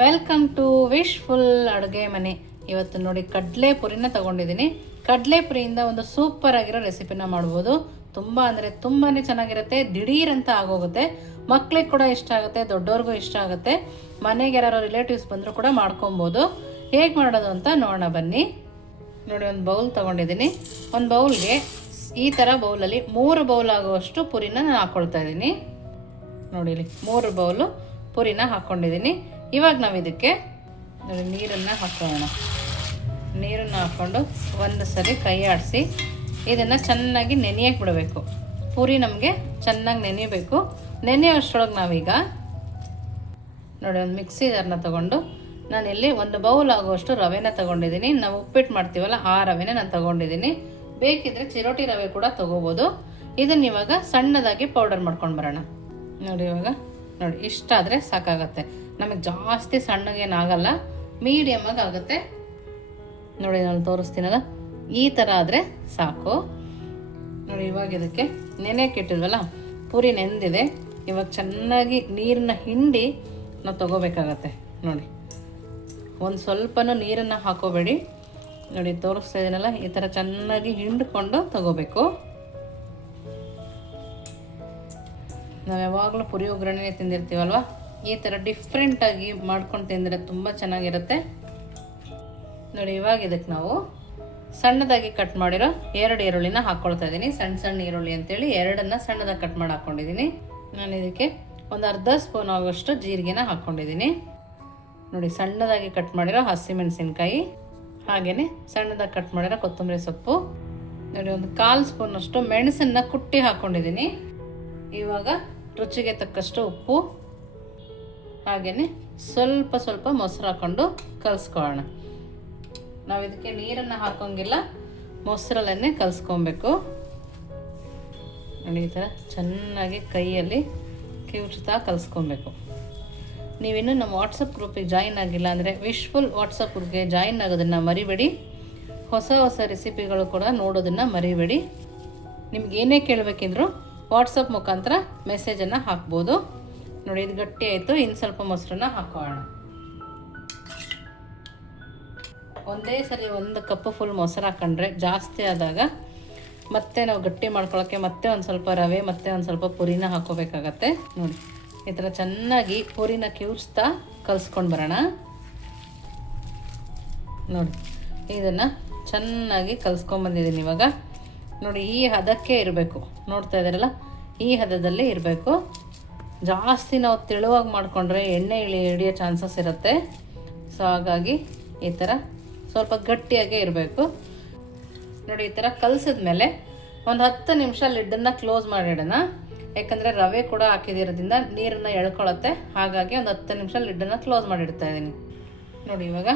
Welcome to wishful ಅಡುಗೆ ಮನೆ. ಇವತ್ತು ನೋಡಿ ಕಡಲೆ ಪುರಿನ ತೊಗೊಂಡಿದ್ದೀನಿ. ಕಡಲೆ ಪುರಿಯಿಂದ ಒಂದು ಸೂಪರ್ ಆಗಿರೋ ರೆಸಿಪಿನ ಮಾಡ್ಬೋದು. ತುಂಬ ಅಂದರೆ ತುಂಬಾ ಚೆನ್ನಾಗಿರುತ್ತೆ. ದಿಢೀರಂತ ಆಗೋಗುತ್ತೆ. ಮಕ್ಳಿಗೆ ಕೂಡ ಇಷ್ಟ ಆಗುತ್ತೆ, ದೊಡ್ಡವ್ರಿಗೂ ಇಷ್ಟ ಆಗುತ್ತೆ. ಮನೆಗೆ ಯಾರು ರಿಲೇಟಿವ್ಸ್ ಬಂದರೂ ಕೂಡ ಮಾಡ್ಕೊಬೋದು. ಹೇಗೆ ಮಾಡೋದು ಅಂತ ನೋಡೋಣ ಬನ್ನಿ. ನೋಡಿ, ಒಂದು ಬೌಲ್ ತೊಗೊಂಡಿದ್ದೀನಿ. ಒಂದು ಬೌಲ್ಗೆ ಈ ಥರ ಬೌಲಲ್ಲಿ 3 ಬೌಲ್ ಆಗುವಷ್ಟು ಪುರಿನ ನಾನು ಹಾಕ್ಕೊಳ್ತಾ ಇದ್ದೀನಿ. ನೋಡಿ, ಇಲ್ಲಿ 3 ಬೌಲು ಪುರಿನ ಹಾಕ್ಕೊಂಡಿದ್ದೀನಿ. ಇವಾಗ ನಾವು ಇದಕ್ಕೆ ನೀರನ್ನು ಹಾಕೋಣ. ನೀರನ್ನು ಹಾಕ್ಕೊಂಡು ಒಂದು ಸರಿ ಕೈ ಆಡಿಸಿ ಇದನ್ನು ಚೆನ್ನಾಗಿ ನೆನೆಯಕ್ಕೆ ಬಿಡಬೇಕು. ಪುರಿ ನಮಗೆ ಚೆನ್ನಾಗಿ ನೆನೆಯಬೇಕು. ನೆನೆಯೋಷ್ಟರೊಳಗೆ ನಾವೀಗ ನೋಡಿ ಒಂದು ಮಿಕ್ಸಿ ಜಾರನ್ನ ತೊಗೊಂಡು ನಾನಿಲ್ಲಿ 1 ಬೌಲ್ ಆಗುವಷ್ಟು ರವೆನ ತೊಗೊಂಡಿದ್ದೀನಿ. ನಾವು ಉಪ್ಪಿಟ್ಟು ಮಾಡ್ತೀವಲ್ಲ ಆ ರವೆನ ನಾನು ತೊಗೊಂಡಿದ್ದೀನಿ. ಬೇಕಿದ್ರೆ ಚಿರೋಟಿ ರವೆ ಕೂಡ ತೊಗೋಬೋದು. ಇದನ್ನು ಇವಾಗ ಸಣ್ಣದಾಗಿ ಪೌಡರ್ ಮಾಡ್ಕೊಂಡು ಬರೋಣ. ನೋಡಿ, ಇವಾಗ ನೋಡಿ ಇಷ್ಟಾದರೆ ಸಾಕಾಗತ್ತೆ. ನಮಗೆ ಜಾಸ್ತಿ ಸಣ್ಣಗೇನಾಗಲ್ಲ, ಮೀಡಿಯಮ್ಮಾಗಿ ಆಗುತ್ತೆ. ನೋಡಿ, ನಾನು ತೋರಿಸ್ತೀನಲ್ಲ, ಈ ಥರ ಆದರೆ ಸಾಕು. ನೋಡಿ, ಇವಾಗ ಇದಕ್ಕೆ ನೆನೆಯಕ್ಕೆ ಇಟ್ಟಿದ್ವಲ್ಲ, ಪೂರಿ ನೆಂದಿದೆ. ಇವಾಗ ಚೆನ್ನಾಗಿ ನೀರನ್ನ ಹಿಂಡಿ ನಾವು ತೊಗೋಬೇಕಾಗತ್ತೆ. ನೋಡಿ, ಒಂದು ಸ್ವಲ್ಪನೂ ನೀರನ್ನು ಹಾಕೋಬೇಡಿ. ನೋಡಿ, ತೋರಿಸ್ತಾ ಇದೀನಲ್ಲ, ಈ ಥರ ಚೆನ್ನಾಗಿ ಹಿಂಡ್ಕೊಂಡು ತೊಗೋಬೇಕು. ನಾವು ಯಾವಾಗಲೂ ಪುರಿ ಒಗ್ಗರಣೆ ತಿಂದಿರ್ತೀವಲ್ವ, ಈ ಥರ ಡಿಫ್ರೆಂಟಾಗಿ ಮಾಡ್ಕೊಂಡು ತಿಂದರೆ ತುಂಬ ಚೆನ್ನಾಗಿರುತ್ತೆ. ನೋಡಿ, ಇವಾಗ ಇದಕ್ಕೆ ನಾವು ಸಣ್ಣದಾಗಿ ಕಟ್ ಮಾಡಿರೋ 2 ಈರುಳ್ಳಿನ ಹಾಕ್ಕೊಳ್ತಾ ಇದ್ದೀನಿ. ಸಣ್ಣ ಈರುಳ್ಳಿ ಅಂತೇಳಿ 2 ಸಣ್ಣದಾಗಿ ಕಟ್ ಮಾಡಿ ಹಾಕ್ಕೊಂಡಿದ್ದೀನಿ. ನಾನು ಇದಕ್ಕೆ ಒಂದು ಅರ್ಧ ಸ್ಪೂನ್ ಆಗುವಷ್ಟು ಜೀರಿಗೆನ ಹಾಕ್ಕೊಂಡಿದ್ದೀನಿ. ನೋಡಿ, ಸಣ್ಣದಾಗಿ ಕಟ್ ಮಾಡಿರೋ ಹಸಿಮೆಣಸಿನ್ಕಾಯಿ, ಹಾಗೆಯೇ ಸಣ್ಣದಾಗಿ ಕಟ್ ಮಾಡಿರೋ ಕೊತ್ತಂಬರಿ ಸೊಪ್ಪು. ನೋಡಿ, ಒಂದು 1/4 ಸ್ಪೂನಷ್ಟು ಮೆಣಸನ್ನು ಕುಟ್ಟಿ ಹಾಕ್ಕೊಂಡಿದ್ದೀನಿ. ಇವಾಗ ರುಚಿಗೆ ತಕ್ಕಷ್ಟು ಉಪ್ಪು, ಹಾಗೆಯೇ ಸ್ವಲ್ಪ ಮೊಸರು ಹಾಕ್ಕೊಂಡು ಕಲಿಸ್ಕೊಳ್ಳೋಣ. ನಾವು ಇದಕ್ಕೆ ನೀರನ್ನು ಹಾಕೋಂಗಿಲ್ಲ, ಮೊಸರಲ್ಲೇ ಕಲಿಸ್ಕೊಬೇಕು. ನೋಡಿ, ಈ ಥರ ಚೆನ್ನಾಗಿ ಕೈಯಲ್ಲಿ ಕಿವುಚ್ತಾ ಕಲಿಸ್ಕೊಬೇಕು. ನೀವಿನ್ನೂ ನಮ್ಮ ವಾಟ್ಸಪ್ ಗ್ರೂಪಿಗೆ ಜಾಯಿನ್ ಆಗಿಲ್ಲ ಅಂದರೆ ವಿಶ್ಫುಲ್ ವಾಟ್ಸಪ್ ಗ್ರೂಪ್ಗೆ ಜಾಯಿನ್ ಆಗೋದನ್ನು ಮರಿಬೇಡಿ. ಹೊಸ ರೆಸಿಪಿಗಳು ಕೂಡ ನೋಡೋದನ್ನು ಮರಿಬೇಡಿ. ನಿಮ್ಗೆ ಏನೇ ಕೇಳಬೇಕಿದ್ರೂ ವಾಟ್ಸಪ್ ಮುಖಾಂತರ ಮೆಸೇಜನ್ನು ಹಾಕ್ಬೋದು. ನೋಡಿ, ಇದು ಗಟ್ಟಿ ಆಯಿತು. ಇನ್ನು ಸ್ವಲ್ಪ ಮೊಸರನ್ನ ಹಾಕೋಣ. ಒಂದೇ ಸರಿ 1 ಕಪ್ ಫುಲ್ ಮೊಸರು ಹಾಕೊಂಡ್ರೆ ಜಾಸ್ತಿ ಆದಾಗ ಮತ್ತೆ ನಾವು ಗಟ್ಟಿ ಮಾಡ್ಕೊಳ್ಳೋಕ್ಕೆ ಮತ್ತೆ ಒಂದು ಸ್ವಲ್ಪ ರವೆ ಮತ್ತೆ ಒಂದು ಸ್ವಲ್ಪ ಪುರಿನ ಹಾಕೋಬೇಕಾಗತ್ತೆ. ನೋಡಿ, ಈ ಥರ ಚೆನ್ನಾಗಿ ಪುರಿನ ಕಿವುಚ್ತಾ ಕಲಿಸ್ಕೊಂಡು ಬರೋಣ. ನೋಡಿ, ಇದನ್ನು ಚೆನ್ನಾಗಿ ಕಲಿಸ್ಕೊಂಬಂದಿದ್ದೀನಿ. ಇವಾಗ ನೋಡಿ, ಈ ಹದಕ್ಕೆ ಇರಬೇಕು. ನೋಡ್ತಾ ಇದ್ದಾರಲ್ಲ, ಈ ಹದದಲ್ಲಿ ಇರಬೇಕು. ಜಾಸ್ತಿ ನಾವು ತೆಳುವಾಗಿ ಮಾಡಿಕೊಂಡ್ರೆ ಎಣ್ಣೆ ಹಿಡಿಯೋ ಚಾನ್ಸಸ್ ಇರುತ್ತೆ. ಸೊ ಹಾಗಾಗಿ ಈ ಥರ ಸ್ವಲ್ಪ ಗಟ್ಟಿಯಾಗೇ ಇರಬೇಕು. ನೋಡಿ, ಈ ಥರ ಕಲಿಸಿದ್ಮೇಲೆ ಒಂದು 10 ನಿಮಿಷ ಲಿಡ್ಡನ್ನು ಕ್ಲೋಸ್ ಮಾಡಿಡೋಣ. ಯಾಕಂದರೆ ರವೆ ಕೂಡ ಹಾಕಿದಿರೋದ್ರಿಂದ ನೀರನ್ನು ಎಳ್ಕೊಳ್ಳುತ್ತೆ. ಹಾಗಾಗಿ ಒಂದು 10 ನಿಮಿಷ ಲಿಡ್ಡನ್ನು ಕ್ಲೋಸ್ ಮಾಡಿಡ್ತಾ ಇದ್ದೀನಿ. ನೋಡಿ, ಇವಾಗ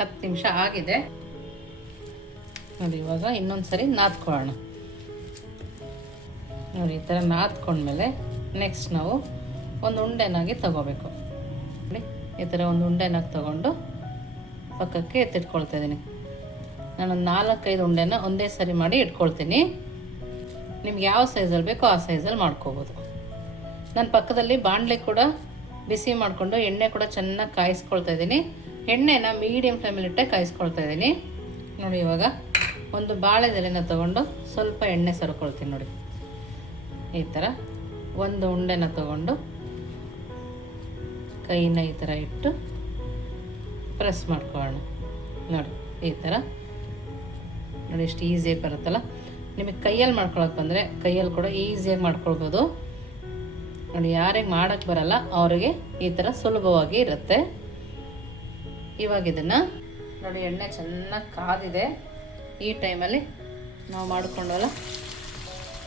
10 ನಿಮಿಷ ಆಗಿದೆ. ನೋಡಿ, ಇವಾಗ ಇನ್ನೊಂದು ಸರಿ ನಾದ್ಕೊಳ್ಳೋಣ. ನೋಡಿ, ಈ ಥರ ನಾದ್ಕೊಂಡ್ಮೇಲೆ ನೆಕ್ಸ್ಟ್ ನಾವು ಒಂದು ಉಂಡೆನಾಗಿ ತಗೋಬೇಕು. ನೋಡಿ, ಈ ಥರ ಒಂದು ಉಂಡೆನಾಗಿ ತೊಗೊಂಡು ಪಕ್ಕಕ್ಕೆ ಎತ್ತಿಟ್ಕೊಳ್ತಾ ಇದ್ದೀನಿ. ನಾನೊಂದು 4-5 ಉಂಡೆನ ಒಂದೇ ಸರಿ ಮಾಡಿ ಇಟ್ಕೊಳ್ತೀನಿ. ನಿಮ್ಗೆ ಯಾವ ಸೈಜಲ್ಲಿ ಬೇಕೋ ಆ ಸೈಜಲ್ಲಿ ಮಾಡ್ಕೋಬೋದು. ನಾನು ಪಕ್ಕದಲ್ಲಿ ಬಾಣಲೆ ಕೂಡ ಬಿಸಿ ಮಾಡಿಕೊಂಡು ಎಣ್ಣೆ ಕೂಡ ಚೆನ್ನಾಗಿ ಕಾಯಿಸ್ಕೊಳ್ತಾ ಇದ್ದೀನಿ. ಎಣ್ಣೆನ ಮೀಡಿಯಮ್ ಫ್ಲೇಮಲ್ಲಿಟ್ಟೆ ಕಾಯಿಸ್ಕೊಳ್ತಾ ಇದ್ದೀನಿ. ನೋಡಿ, ಇವಾಗ ಒಂದು ಬಾಳೆದೆಲೆನ ತೊಗೊಂಡು ಸ್ವಲ್ಪ ಎಣ್ಣೆ ಸರ್ಕೊಳ್ತೀನಿ. ನೋಡಿ, ಈ ಥರ ಒಂದು ಉಂಡೆನ ತೊಗೊಂಡು ಕೈನ ಈ ಥರ ಇಟ್ಟು ಪ್ರೆಸ್ ಮಾಡ್ಕೊಳ್ಳೋಣ. ನೋಡಿ, ಈ ಥರ ನೋಡಿ, ಎಷ್ಟು ಈಸಿಯಾಗಿ ಬರುತ್ತಲ್ಲ. ನಿಮಗೆ ಕೈಯಲ್ಲಿ ಮಾಡ್ಕೊಳಕ್ಕೆ ಬಂದರೆ ಕೈಯಲ್ಲಿ ಕೂಡ ಈಸಿಯಾಗಿ ಮಾಡ್ಕೊಳ್ಬೋದು. ನೋಡಿ, ಯಾರಿಗೆ ಮಾಡೋಕ್ಕೆ ಬರಲ್ಲ ಅವರಿಗೆ ಈ ಥರ ಸುಲಭವಾಗಿ ಇರುತ್ತೆ. ಇವಾಗ ಇದನ್ನು ನೋಡಿ, ಎಣ್ಣೆ ಚೆನ್ನಾಗಿ ಕಾದಿದೆ. ಈ ಟೈಮಲ್ಲಿ ನಾವು ಮಾಡಿಕೊಂಡಲ್ಲ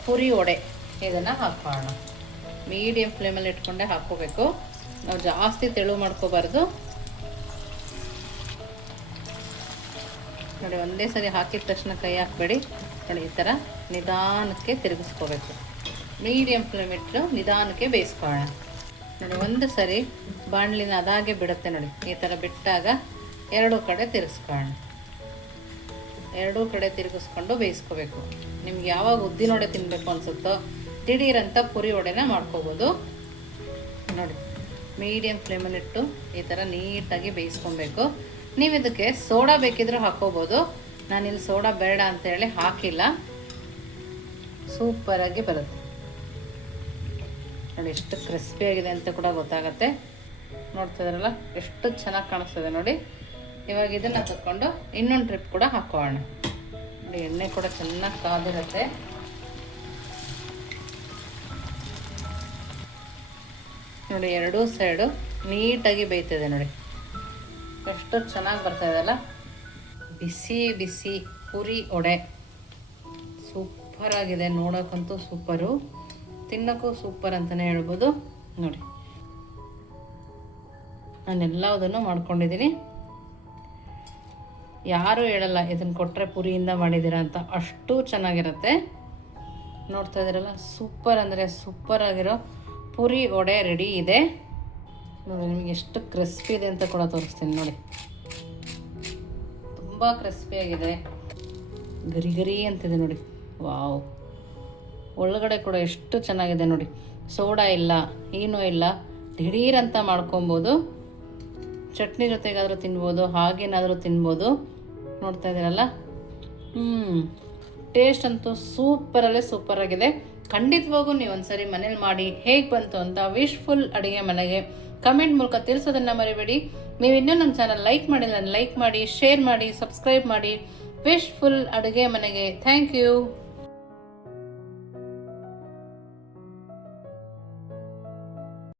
ಪುರಿ ವಡೆ, ಇದನ್ನು ಹಾಕೋಣ. ಮೀಡಿಯಮ್ ಫ್ಲೇಮಲ್ಲಿ ಇಟ್ಕೊಂಡೆ ಹಾಕ್ಕೋಬೇಕು. ನಾವು ಜಾಸ್ತಿ ತೆಳು ಮಾಡ್ಕೋಬಾರ್ದು. ನೋಡಿ, ಒಂದೇ ಸರಿ ಹಾಕಿದ ತಕ್ಷಣ ಕೈ ಹಾಕಬೇಡಿ. ನೋಡಿ, ಈ ಥರ ನಿಧಾನಕ್ಕೆ ತಿರುಗಿಸ್ಕೋಬೇಕು. ಮೀಡಿಯಮ್ ಫ್ಲೇಮ್ ಇಟ್ಟು ನಿಧಾನಕ್ಕೆ ಬೇಯಿಸ್ಕೊಳ್ಳೋಣ. ನೋಡಿ, ಒಂದು ಸರಿ ಬಾಣಲಿನ ಅದಾಗೆ ಬಿಡುತ್ತೆ. ನೋಡಿ, ಈ ಥರ ಬಿಟ್ಟಾಗ 2 ಕಡೆ ತಿರುಗಿಸ್ಕೊಳ್ಳೋಣ. 2 ಕಡೆ ತಿರುಗಿಸ್ಕೊಂಡು ಬೇಯಿಸ್ಕೋಬೇಕು. ನಿಮ್ಗೆ ಯಾವಾಗ ಉದ್ದಿನ ವಡೆ ತಿನ್ನಬೇಕು ಅನಿಸುತ್ತೋ ದಿಢೀರಂತ ಪುರಿ ವಡೆನ ಮಾಡ್ಕೋಬೋದು. ನೋಡಿ, ಮೀಡಿಯಮ್ ಫ್ಲೇಮಲ್ಲಿಟ್ಟು ಈ ಥರ ನೀಟಾಗಿ ಬೇಯಿಸ್ಕೊಬೇಕು. ನೀವು ಇದಕ್ಕೆ ಸೋಡಾ ಬೇಕಿದ್ರೂ ಹಾಕ್ಕೋಬೋದು. ನಾನಿಲ್ಲಿ ಸೋಡಾ ಬೇಡ ಅಂತೇಳಿ ಹಾಕಿಲ್ಲ. ಸೂಪರಾಗಿ ಬರುತ್ತೆ ನೋಡಿ. ಎಷ್ಟು ಕ್ರಿಸ್ಪಿಯಾಗಿದೆ ಅಂತ ಕೂಡ ಗೊತ್ತಾಗುತ್ತೆ. ನೋಡ್ತಿದ್ರಲ್ಲ ಎಷ್ಟು ಚೆನ್ನಾಗಿ ಕಾಣಿಸ್ತದೆ ನೋಡಿ. ಇವಾಗ ಇದನ್ನು ತಗೊಂಡು ಇನ್ನೊಂದು ಟ್ರಿಪ್ ಕೂಡ ಹಾಕೋಣ ನೋಡಿ. ಎಣ್ಣೆ ಕೂಡ ಚೆನ್ನಾಗಿ ಕಾದಿರುತ್ತೆ. ನೋಡಿ ಎರಡೂ ಸೈಡು ನೀಟಾಗಿ ಬೇಯ್ತಿದೆ ನೋಡಿ. ಎಷ್ಟು ಚೆನ್ನಾಗಿ ಬರ್ತಾಯಿದೆಲ್ಲ. ಬಿಸಿ ಬಿಸಿ ಪೂರಿ ವಡೆ ಸೂಪರಾಗಿದೆ. ನೋಡೋಕ್ಕಂತೂ ಸೂಪರು, ತಿನ್ನೋಕ್ಕೂ ಸೂಪರ್ ಅಂತಲೇ ಹೇಳ್ಬೋದು ನೋಡಿ. ನಾನೆಲ್ಲದನ್ನು ಮಾಡ್ಕೊಂಡಿದ್ದೀನಿ. ಯಾರೂ ಹೇಳಲ್ಲ ಇದನ್ನು ಕೊಟ್ಟರೆ ಪುರಿಯಿಂದ ಮಾಡಿದ್ದೀರಾ ಅಂತ, ಅಷ್ಟು ಚೆನ್ನಾಗಿರುತ್ತೆ. ನೋಡ್ತಾ ಇದ್ದೀರಲ್ಲ, ಸೂಪರ್ ಅಂದರೆ ಸೂಪರಾಗಿರೋ ಪೂರಿ ವಡೆ ರೆಡಿ ಇದೆ ನೋಡಿ. ನಿಮಗೆ ಎಷ್ಟು ಕ್ರಿಸ್ಪಿ ಇದೆ ಅಂತ ಕೂಡ ತೋರಿಸ್ತೀನಿ ನೋಡಿ. ತುಂಬ ಕ್ರಿಸ್ಪಿಯಾಗಿದೆ, ಗರಿ ಗರಿ ಅಂತಿದೆ ನೋಡಿ. ವಾವ್, ಒಳಗಡೆ ಕೂಡ ಎಷ್ಟು ಚೆನ್ನಾಗಿದೆ ನೋಡಿ. ಸೋಡಾ ಇಲ್ಲ, ಏನೂ ಇಲ್ಲ, ದಿಢೀರಂತ ಮಾಡ್ಕೊಬೋದು. ಚಟ್ನಿ ಜೊತೆಗಾದರೂ ತಿನ್ಬೋದು, ಹಾಗೇನಾದರೂ ತಿನ್ಬೋದು. ನೋಡ್ತಾ ಇದ್ದೀರಲ್ಲ, ಟೇಸ್ಟ್ ಅಂತೂ ಸೂಪರಲ್ಲೇ ಸೂಪರಾಗಿದೆ. ಖಂಡಿತವಾಗೂ ನೀವು ಒಂದ್ಸರಿ ಮನೇಲಿ ಮಾಡಿ ಹೇಗೆ ಬಂತು ಅಂತ ವಿಶ್ಫುಲ್ ಅಡುಗೆ ಮನೆಗೆ ಕಮೆಂಟ್ ಮೂಲಕ ತಿಳಿಸೋದನ್ನು ಮರಿಬೇಡಿ. ನೀವು ಇನ್ನೂ ನಮ್ಮ ಚಾನಲ್ ಲೈಕ್ ಮಾಡಿಲ್ಲ, ಲೈಕ್ ಮಾಡಿ, ಶೇರ್ ಮಾಡಿ, ಸಬ್ಸ್ಕ್ರೈಬ್ ಮಾಡಿ. ವಿಶ್ಫುಲ್ ಅಡುಗೆ ಮನೆಗೆ ಥ್ಯಾಂಕ್ ಯು.